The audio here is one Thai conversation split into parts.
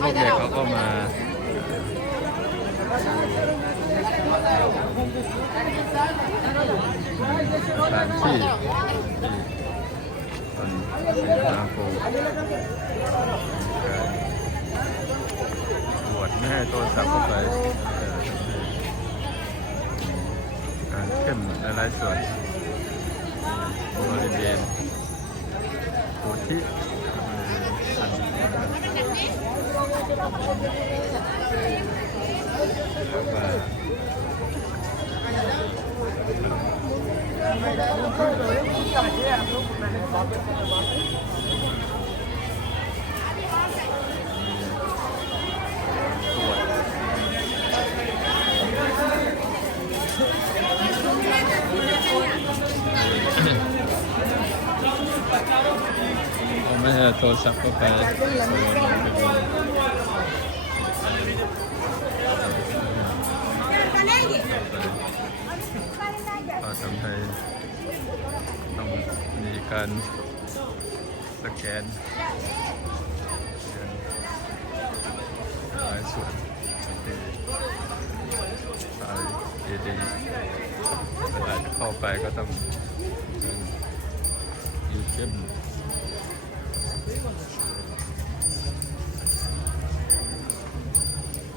พวกเด็กเขาก็มาสถานที่ต้นศรีนาโพการตรวจไม่ให้โทรศัพท์เข้าไปการเข้มหลายๆส่วนบริเวณโพธิบริเวณ อันว่าผมไม่ให้โทรศัพท์เข้าไปก็ทำให้ต้องมี การสแกนหลายส่วนที่สายดีเวลาจะเข้าไปก็ต้องยู่เข้ม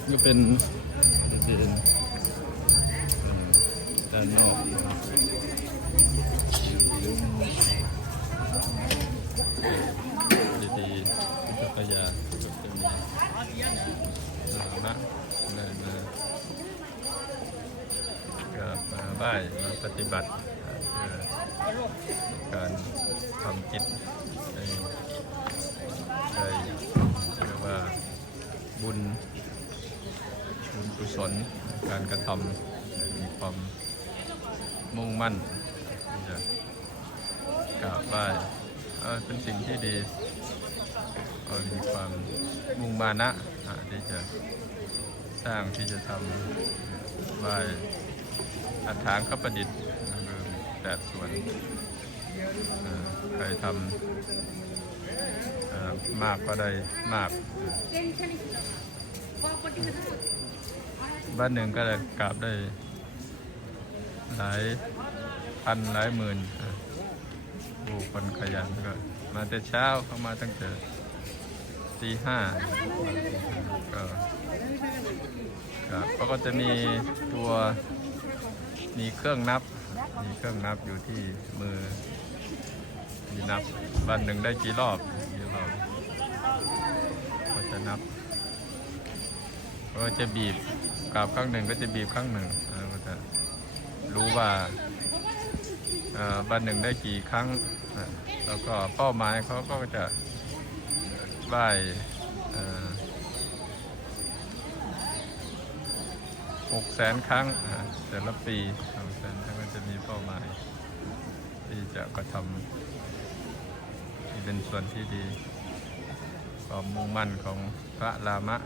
ก็เป็นบริเวณอืมด้านนอกดีๆพุทธคยาก็จะมี สถานะเดินมากับมาไหว้มาปฏิบัติเพื่อการทำจิตให้ได้เรียกว่าบุญบุญกุศลการกระทำมีความมุ่งมั่นจะกราบไหว้เป็นสิ่งที่ดี ก็มีความมุ่งมานะะที่จะสร้างที่จะทำไหว้อัฐางขประดิษฐ์คือแปดส่วนใครทำมากก็ได้มากบ้านหนึ่งก็จะกราบได้ หลายพันหลายหมื่นผู้คนขยันก็มาแต่เช้าเข้ามาตั้งแต่ ตีห้าก็ครับเขาก็จะมีตัวมีเครื่องนับ มีเครื่องนับอยู่ที่มือ มีนับวันหนึ่งได้กี่รอบกี่รอบก็จะนับก็จะบีบกราบครั้งหนึ่งก็จะบีบครั้งหนึ่งแล้วก็จะรู้ว่าอ่อวันหนึ่งได้กี่ครั้งนะแล้วก็เป้าหมายเขาก็จะ บ่ายหกแสนครั้งแต่ละปีหกแสนครั้งก็จะมีเป้าหมาย ที่จะกระทำที่เป็นส่วนที่ดีความมุ่งมั่นของพระรามะ